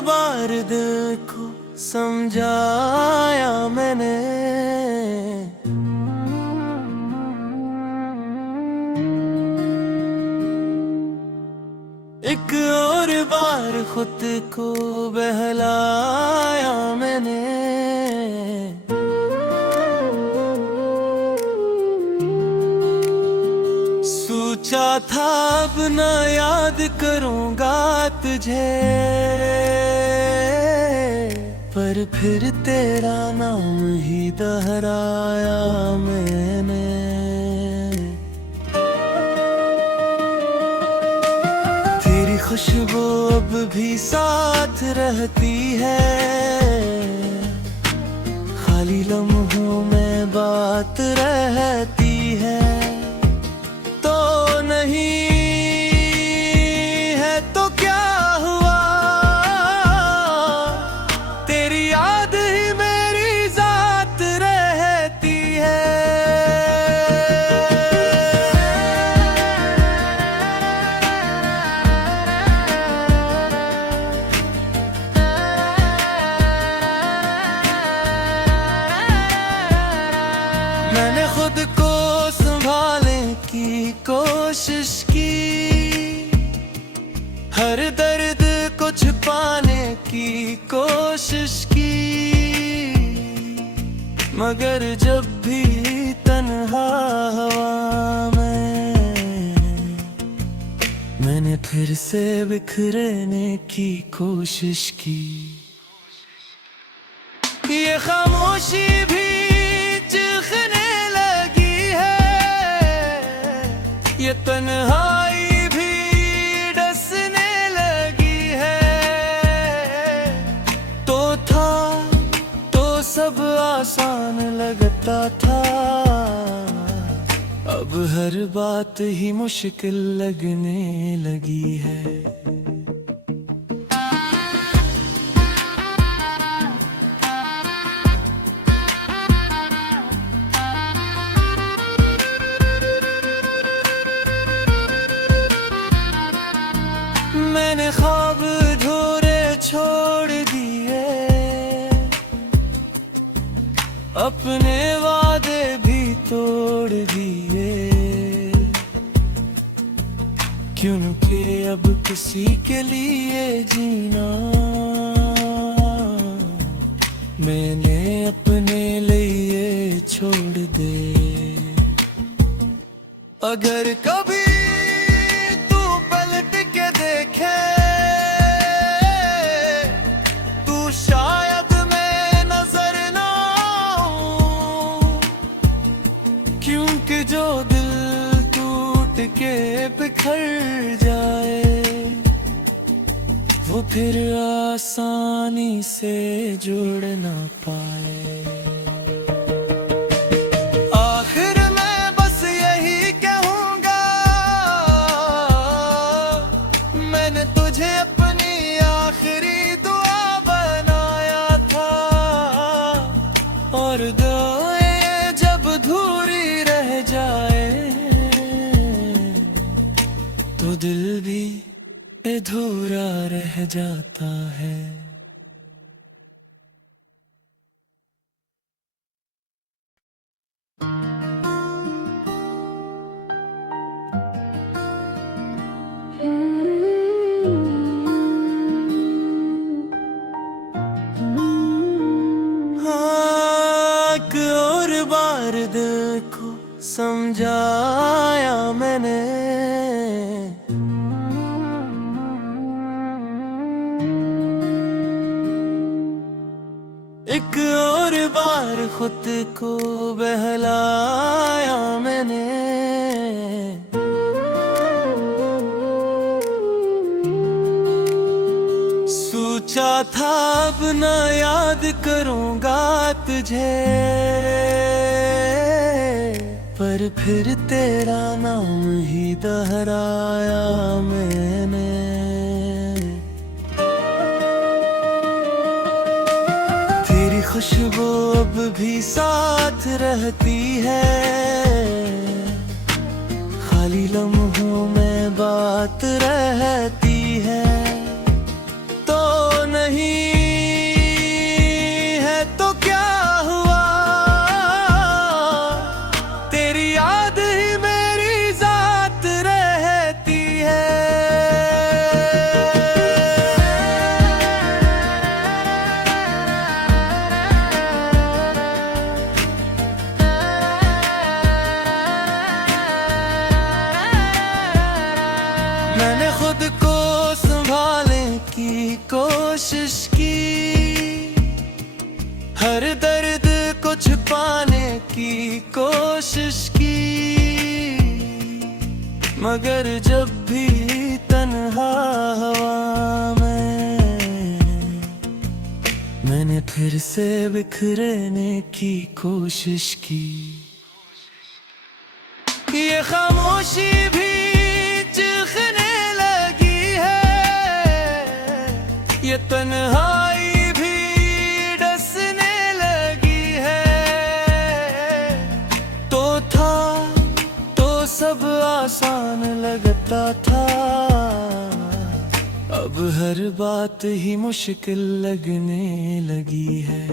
बार दिल को समझाया मैंने, एक और बार खुद को बहलाया मैंने। सोचा था अब न याद करूंगा तुझे, पर फिर तेरा नाम ही दोहराया मैंने। तेरी खुशबू अब भी साथ रहती है, खाली लम्हों में बात रहती है। तो नहीं है तो क्या हुआ, तेरी याद ही मेरी जात रहती है। मैंने खुद को संभालने की कोशिश की, हर दर्द को छुपाने की कोशिश की, मगर जब भी तन्हा हवा में मैंने फिर से बिखरने की कोशिश की। ये खामोशी भी चीखने लगी है, ये तन्हाई भी डसने लगी है। तो था तो सब आसान लगता था, अब हर बात ही मुश्किल लगने लगी है। मैंने ख्वाब अधूरे छोड़ दिए, अपने वादे भी तोड़ दिए, क्योंकि अब किसी के लिए जीना मैंने अपने लिए छोड़ दे। अगर कभी देखे तू शायद मैं नजर ना आऊं, क्योंकि जो दिल टूट के बिखर जाए वो फिर आसानी से जुड़ ना पाए। तुझे अपनी आखिरी दुआ बनाया था, और दुआएं जब अधूरी रह जाए तो दिल भी अधूरा रह जाता है। दिल को समझाया मैंने, एक और बार खुद को बहलाया मैंने। सोचा था अब न याद करूंगा तुझे, पर फिर तेरा नाम ही दोहराया मैंने। तेरी खुशबू अब भी साथ रहती है, खाली लम्हों में बात रहती है। तो नहीं कोशिश की, हर दर्द को छुपाने की कोशिश की, मगर जब भी तन्हा हवा में मैंने फिर से बिखरने की कोशिश की। ये खामोशी भी चीखने लगी है, ये तन्हाई भी डसने लगी है। तो था तो सब आसान लगता था, अब हर बात ही मुश्किल लगने लगी है।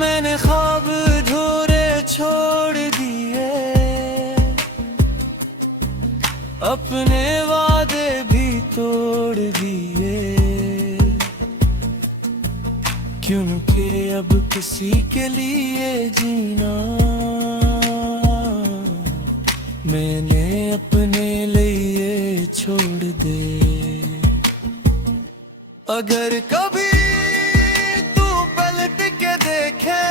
मैंने ख्वाब अधूरे छोड़ दिए, अपने वादे भी तोड़ दिए, क्योंकि अब किसी के लिए जीना मैंने अपने लिए छोड़ दे। अगर कभी तू पलट के देखे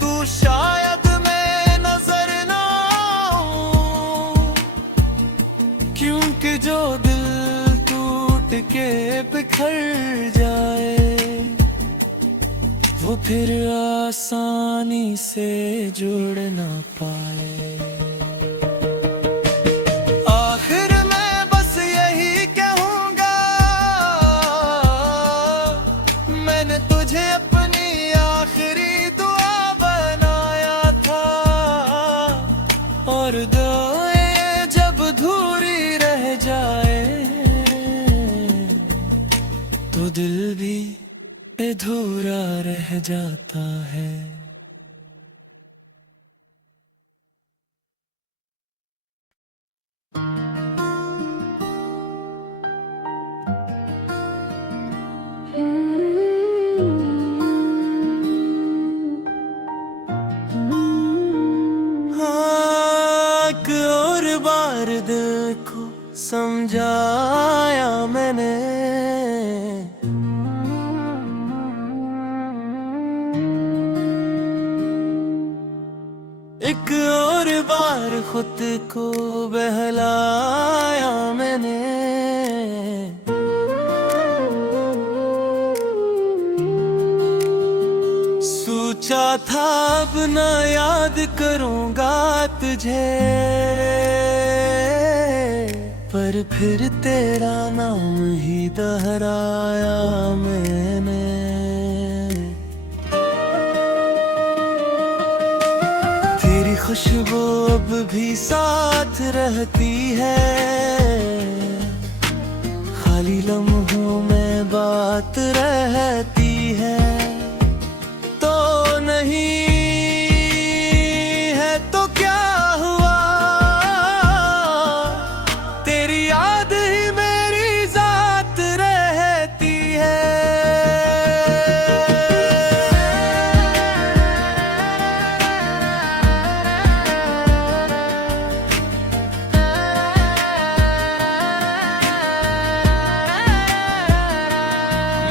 तू शायद मैं नजर ना आऊं, क्योंकि जो दिल टूट के बिखर जाए वो फिर आसानी से जुड़ ना पाए। आखिर मैं बस यही कहूँगा, मैंने तुझे अपनी आखिरी दुआ बनाया था, और दुआएं जब अधूरी रह जाए तो दिल भी अधूरा रह जाता है। हाँ, एक और बार दिल को समझाया मैंने, एक और बार खुद को बहलाया मैंने। सोचा था अब ना याद करूंगा तुझे, पर फिर तेरा नाम ही दोहराया मैंने। खुशबू अब भी साथ रहती है, खाली लम्हों में बात रहती है। तो नहीं है तो क्या हुआ, तेरी याद ही मेरी जात रहती है।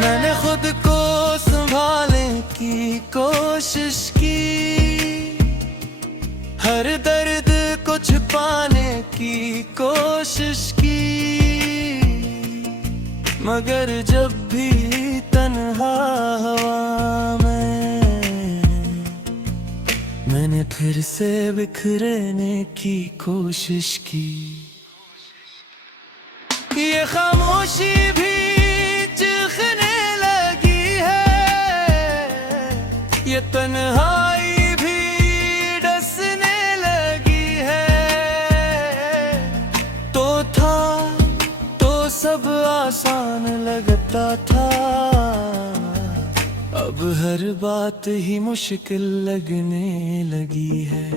मैंने खुद को संभालने की कोशिश की, हर दर्द को छुपाने की कोशिश की, मगर जब भी तन्हा हवा में मैंने फिर से बिखरने की कोशिश की। ये खामोशी भी चीखने लगी है, ये तन्हाई भी डसने लगी है। तो था तो सब आसान लगता था, अब हर बात ही मुश्किल लगने लगी है।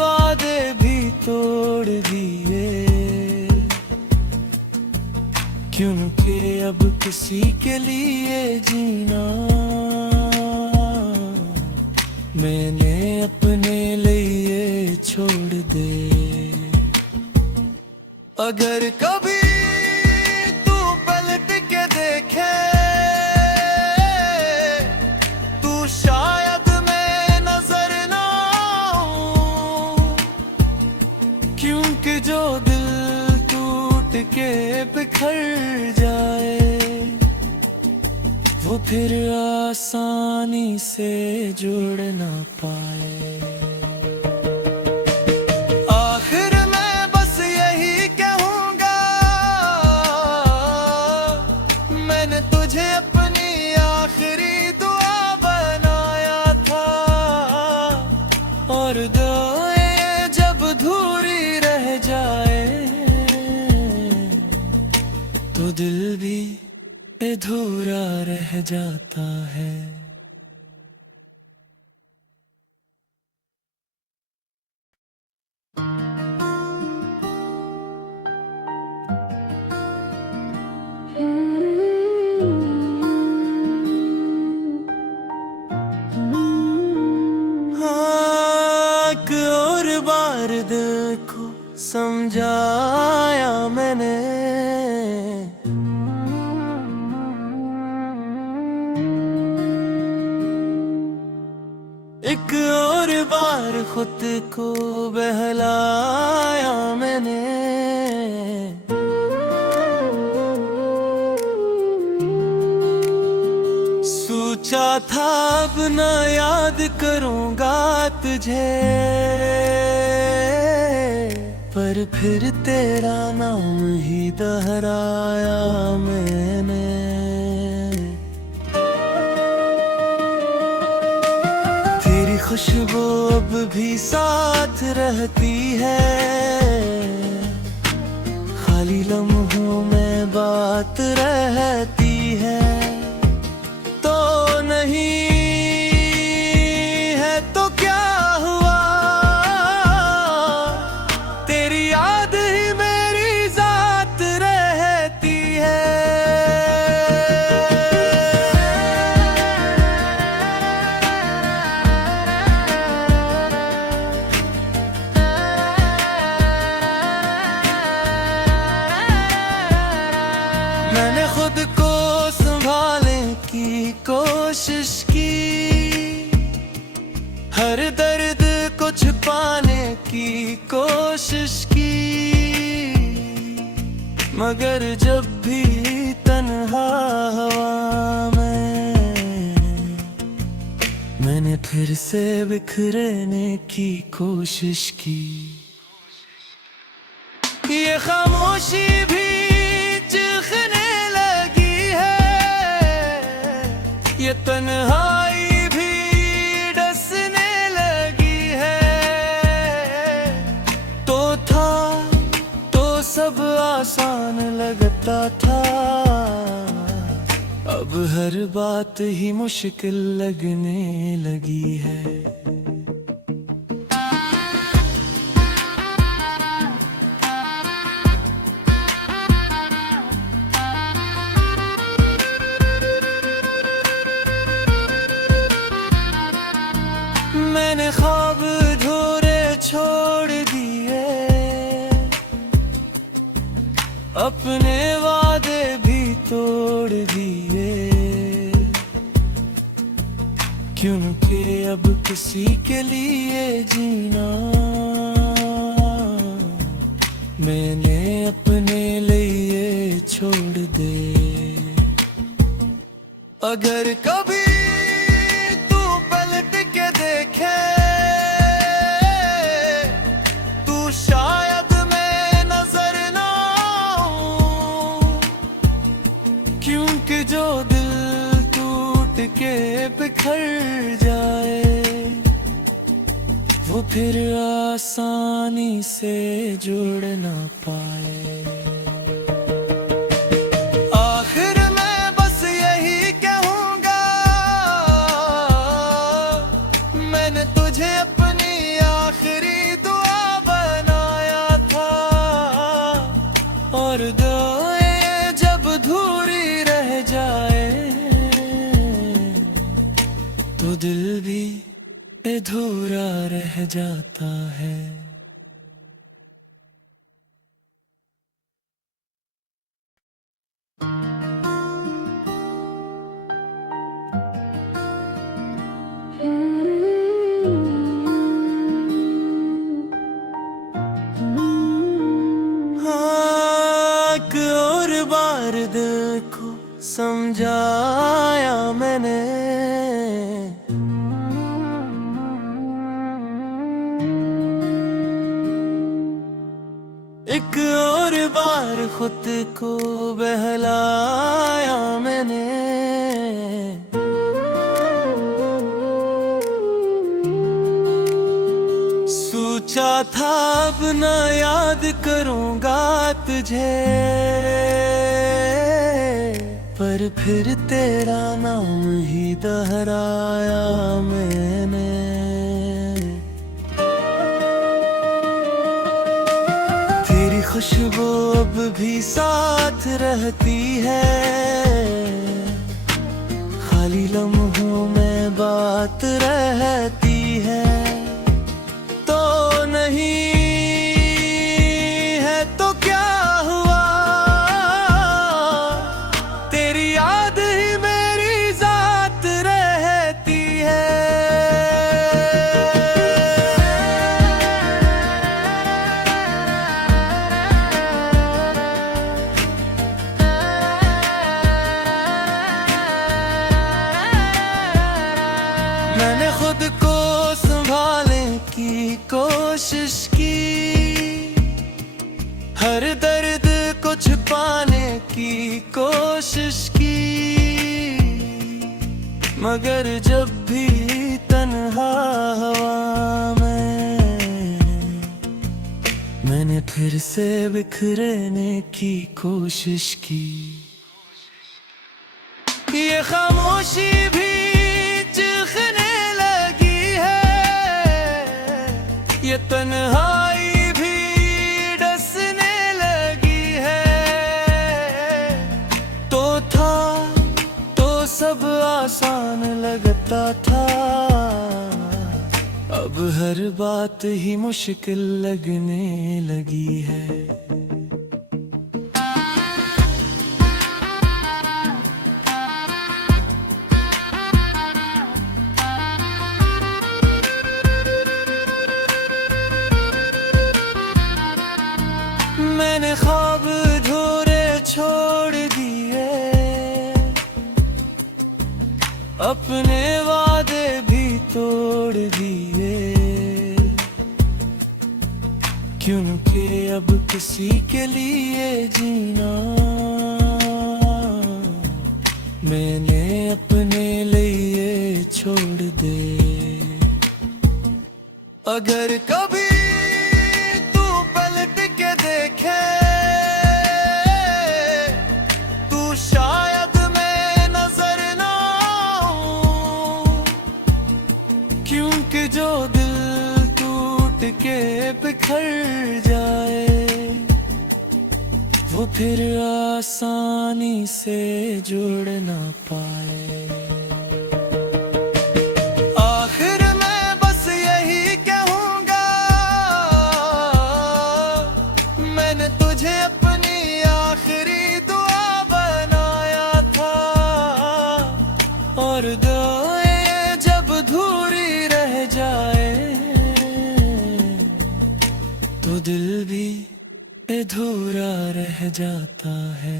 वादे भी तोड़ दिए, क्योंकि अब किसी के लिए जीना मैंने अपने लिए छोड़ दे। अगर कभी तू पलट के देखे तू शायद मैं नजर ना आऊं, क्योंकि जो दिल टूट के बिखर जाए वो फिर आसानी से जुड़ ना पाए। आखिर मैं बस यही कहूँगा, मैंने तुझे अपनी आखिरी दुआ बनाया था, और दुआएं जब अधूरी रह जाए तो दिल भी अधूरा रह जाता है। हाँ, एक और बार दिल को समझाया मैंने, एक और बार खुद को बहलाया मैंने। सोचा था अब न याद करूंगा तुझे, पर फिर तेरा नाम ही दोहराया मैंने। खुशबू अब भी साथ रहती है, खाली लम्हों में बात रहती है। तो नहीं है तो क्या हुआ, तेरी याद ही मेरी जात रहती है। मैंने खुद को संभालने की कोशिश की, हर दर्द को छुपाने की कोशिश की, मगर जब भी तन्हा हवा में मैंने फिर से बिखरने की कोशिश की। ये खामोशी भी ये तन्हाई भी डसने लगी है। तो था तो सब आसान लगता था, अब हर बात ही मुश्किल लगने लगी है। मैंने ख्वाब अधूरे छोड़ दिए, अपने वादे भी तोड़ दिए, क्योंकि अब किसी के लिए जीना मैंने अपने लिए छोड़ दे। अगर कभी देखे तू शायद मैं नजर ना आऊं, क्योंकि जो दिल टूट के बिखर जाए वो फिर आसानी से जुड़ ना पाए। आखिर मैं बस यही कहूँगा, मैंने तुझे अपनी आखिरी जाता है। हाँ, एक और बार दिल को समझाया मैंने, एक और बार खुद को बहलाया मैंने। सोचा था अब ना याद करूंगा तुझे, पर फिर तेरा नाम ही दोहराया मैंने। तेरी खुशबू अब भी साथ रहती है, खाली लम्हों में बात रहती है। तो नहीं है तो क्या हुआ, तेरी याद ही मेरी जात रहती है। मैंने खुद को संभालने की कोशिश की, हर दर्द को छुपाने की कोशिश की, मगर जब भी तन्हा हुआ मैंने फिर से बिखरने की कोशिश की। ये खामोशी भी चीखने लगी है, ये तन्हाई भी डसने लगी है। तो था तो सब आसान लगता था, अब हर बात ही मुश्किल लगने लगी है। मैंने ख्वाब अधूरे छोड़ दिए, अपने वादे भी तोड़ दिए, क्योंकि अब किसी के लिए जीना मैंने अपने लिए छोड़ दे। अगर कभी तू पलट के देखे तू शायद मैं नजर ना आऊं, क्योंकि जो दिल टूट के बिखर जाए वो फिर आसानी से जुड़ ना पाए। आखिर मैं बस यही कहूंगा, मैंने तुझे अपनी आखिरी दुआ बनाया था, और दुआएं जब अधूरी रह जाए तो दिल भी अधूरा रह जाता है।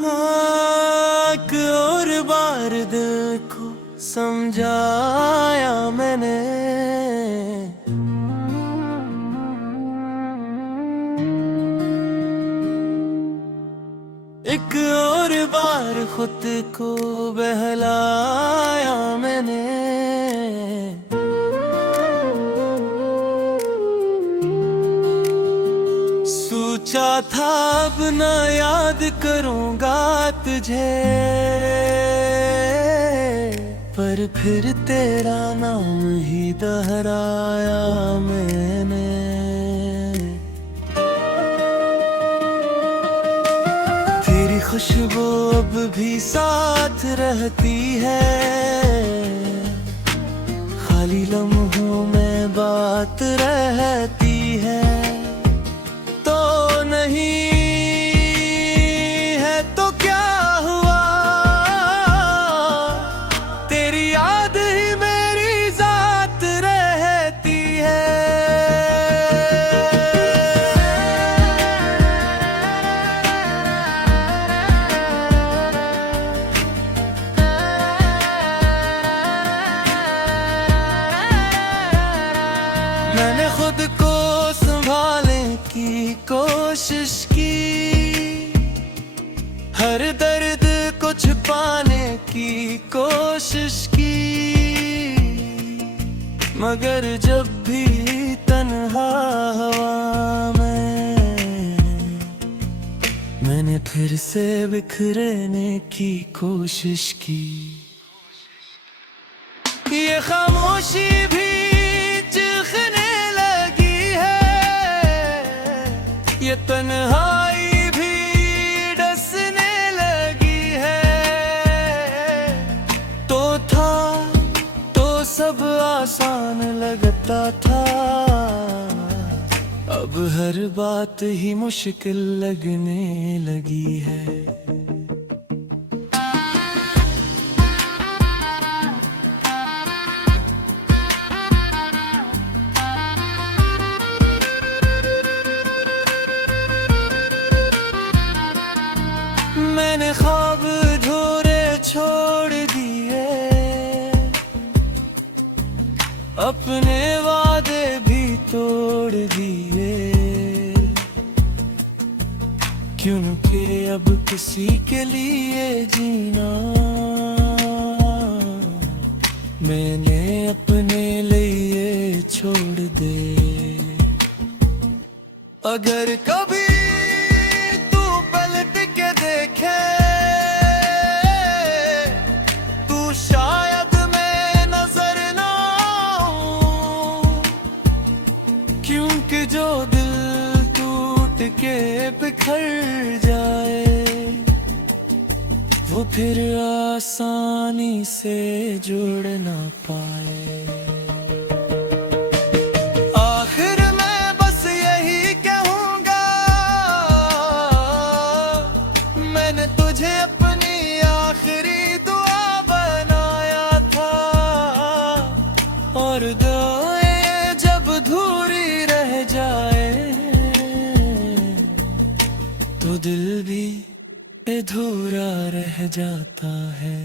हाँ, एक और बार दिल को समझाया मैंने, एक और बार खुद को बहलाया मैंने। सोचा था अब ना याद करूंगा तुझे, पर फिर तेरा नाम ही दोहराया मैंने। तेरी खुशबू अब भी साथ रहती है, खाली लम्हों में बात रहती है। तो नहीं है तो क्या हुआ, तेरी याद ही मेरी जात रहती है। मैंने खुद को संभालने की कोशिश की, हर दर्द को छुपाने की कोशिश की, मगर जब भी तन्हा हवा में मैंने फिर से बिखरने की कोशिश की। ये खामोशी भी चीखने लगी है, ये तन्हाई भी डसने लगी है। तो था तो सब आसान लगता था, अब हर बात ही मुश्किल लगने लगी है। मैंने ख्वाब अधूरे छोड़ दिए, अपने वादे भी तोड़ दिए, क्योंकि अब किसी के लिए जीना मैंने अपने लिए छोड़ दे। अगर कभी देखे तू शायद मैं नजर ना आऊं, क्योंकि जो दिल टूट के बिखर जाए वो फिर आसानी से जुड़ ना पाए। तुझे अपनी आखिरी दुआ बनाया था, और दुआएं जब अधूरी रह जाए तो दिल भी अधूरा रह जाता है।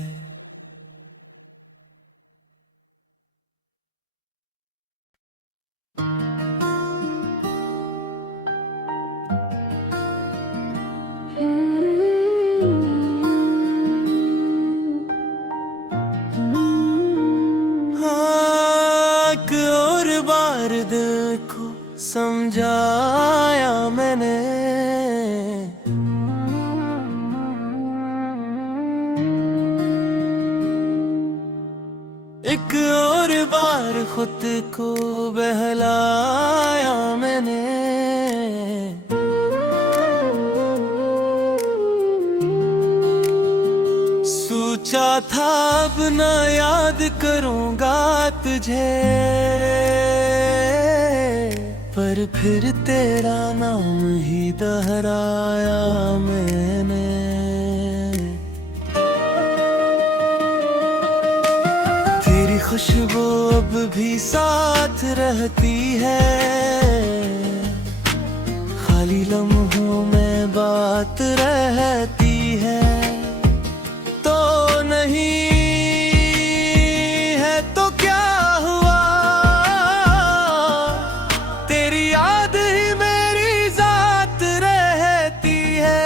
दिल को समझाया मैंने, एक और बार खुद को बहलाया मैंने। सोचा था अब न याद करूंगा तुझे, पर फिर तेरा नाम ही दोहराया मैंने। तेरी खुशबू अब भी साथ रहती है, खाली लम्हों में बात रहती है। तो नहीं है तो क्या हुआ, तेरी याद ही मेरी जात रहती है।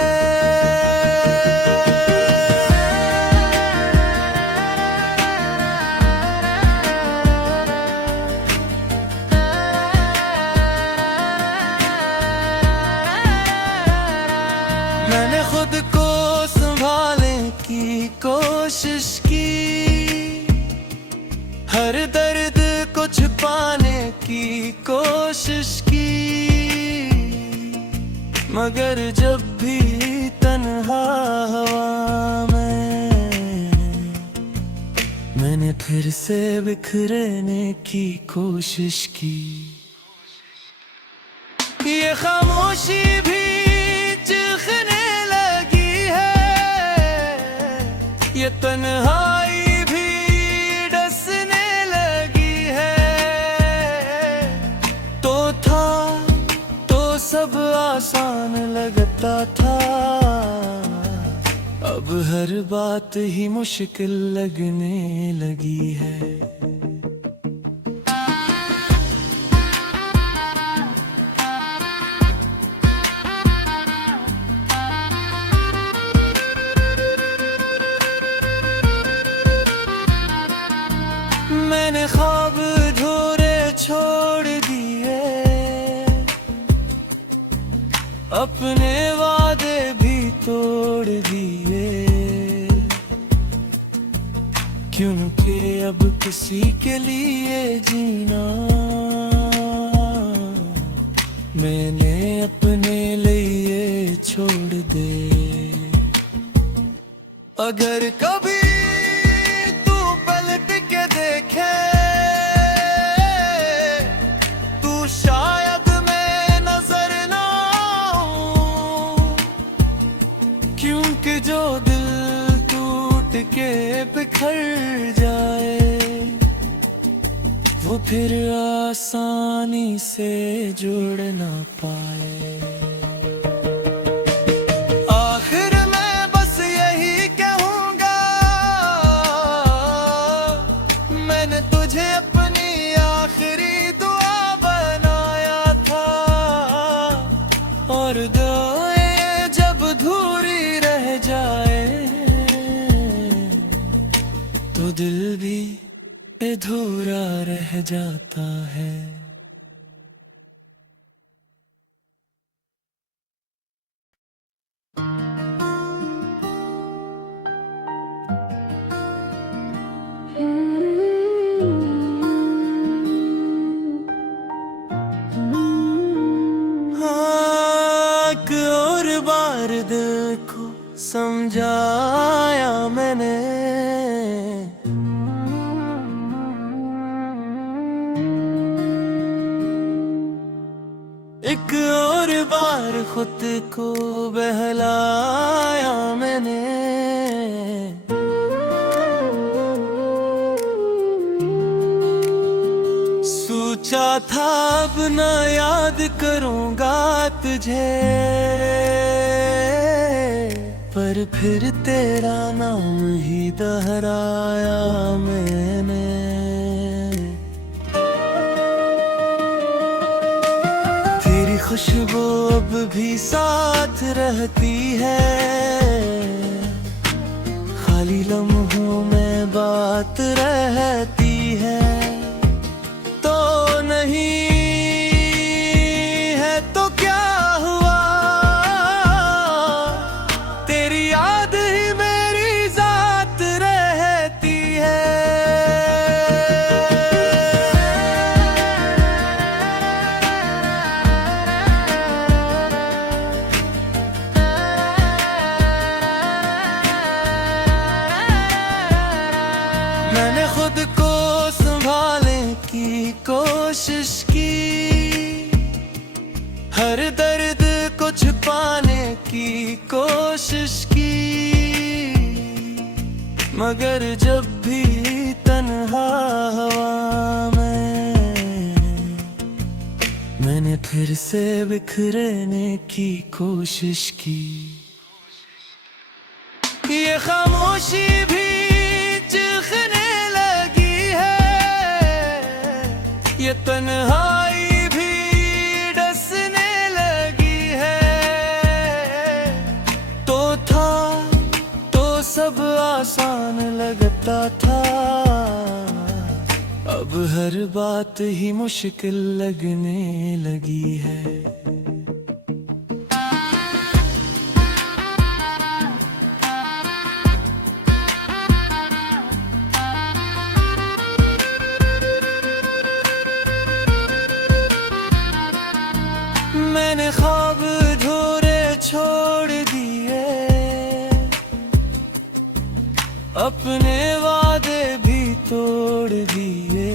मैंने खुद को संभालने की कोशिश की, कोशिश की, मगर जब भी तन्हा हवा में मैंने फिर से बिखरने की कोशिश की। ये खामोशी भी चीखने लगी है, ये तन्हाई भी डसने लगी है। तो था तो सब आसान लगता था, अब हर बात ही मुश्किल लगने लगी है। मैंने ख्वाब अधूरे छोड़ दिए, अपने वादे भी तोड़ दिए, क्योंकि अब किसी के लिए जीना मैंने अपने लिए छोड़ दे। अगर कभी तू पलट के देखे तू शायद मैं नजर ना आऊं, क्योंकि जो दिल टूट के बिखर जाए वो फिर आसानी से जुड़ ना पाए। आखिर मैं बस यही कहूँगा, मैंने तुझे अपनी आखिरी दुआ बनाया था, और दुआएं जब अधूरी रह जाए तो दिल भी अधूरा रह जाता है। हाँ, एक और बार दिल को समझाया मैंने, एक और बार खुद को बहलाया मैंने। सोचा था अब ना याद करूंगा तुझे, पर फिर तेरा नाम ही दोहराया मैंने। खुशबू अब भी साथ रहती है, खाली लम्हों में बात रहती है। तो नहीं है तो क्या हुआ, तेरी याद ही मेरी जात रहती है। मैंने खुद को संभालने की कोशिश की, हर दर्द को छुपाने की कोशिश की, मगर जब भी तन्हा हवा में मैंने फिर से बिखरने की कोशिश की। ये खामोशी भी चीखने लगी है, ये तन्हाई भी डसने लगी है। तो था तो सब आसान लगता था, अब हर बात ही मुश्किल लगने लगी है। अपने वादे भी तोड़ दिए,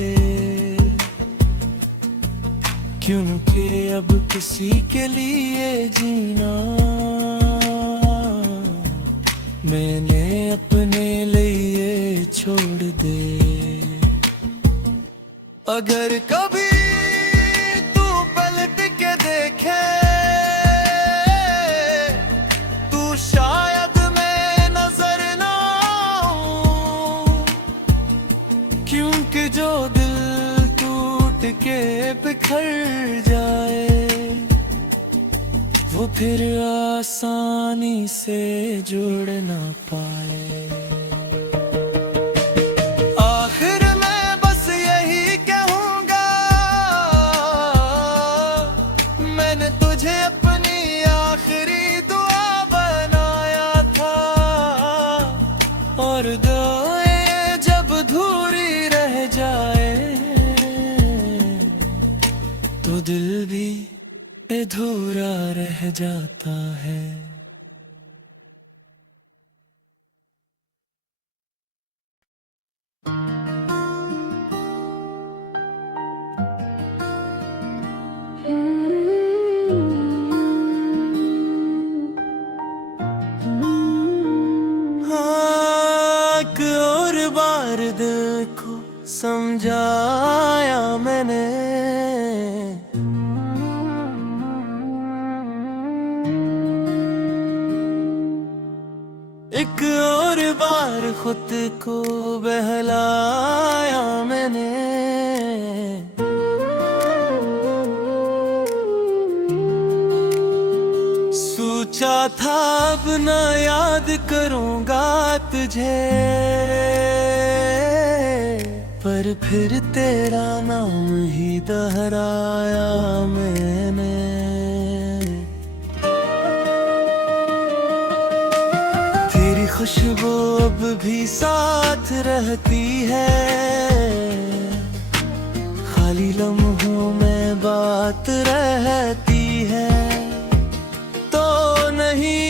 क्योंकि अब किसी के लिए जीना मैंने अपने लिए छोड़ दे। अगर कभी तू पलट के देखे तू शायद मैं नजर ना आऊं, क्योंकि जो दिल टूट के बिखर जाए वो फिर आसानी से जुड़ ना पाए। आखिर मैं बस यही कहूँगा, मैंने तुझे अपनी आखिरी दुआ बनाया था, और दुआएं जब अधूरी रह जाए तो दिल भी अधूरा रह जाता है। हाँ, एक और बार दिल को समझाया मैंने, एक और बार खुद को बहलाया मैंने। सोचा था अब न याद करूंगा तुझे, पर फिर तेरा नाम ही दोहराया मैंने। तेरी खुशबू अब भी साथ रहती है, खाली लम्हों में बात रहती है, तो नहीं